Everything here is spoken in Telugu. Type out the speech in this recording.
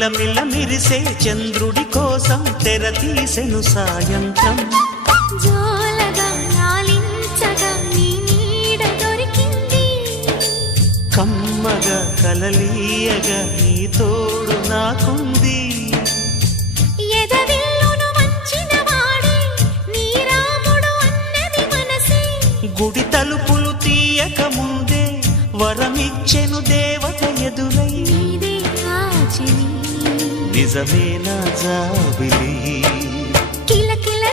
మిలమిల మిరిసే చంద్రుడి కోసం తెర తీసెను సాయంత్రం. జోలగా లాలించగా నీ నీడ దొరికింది, కమ్మగా కలలీయగా నీ తోడు నాకుంది. ఎదవిల్లును వంచిన వాడే నీ రాముడు అన్నది మనసే, గుడి తలుపులు తీయక ముందే వరమిచ్చెను దేవత ఎదురై. నీదే ఆచని నిజమేనా జాబిలి కిలకిల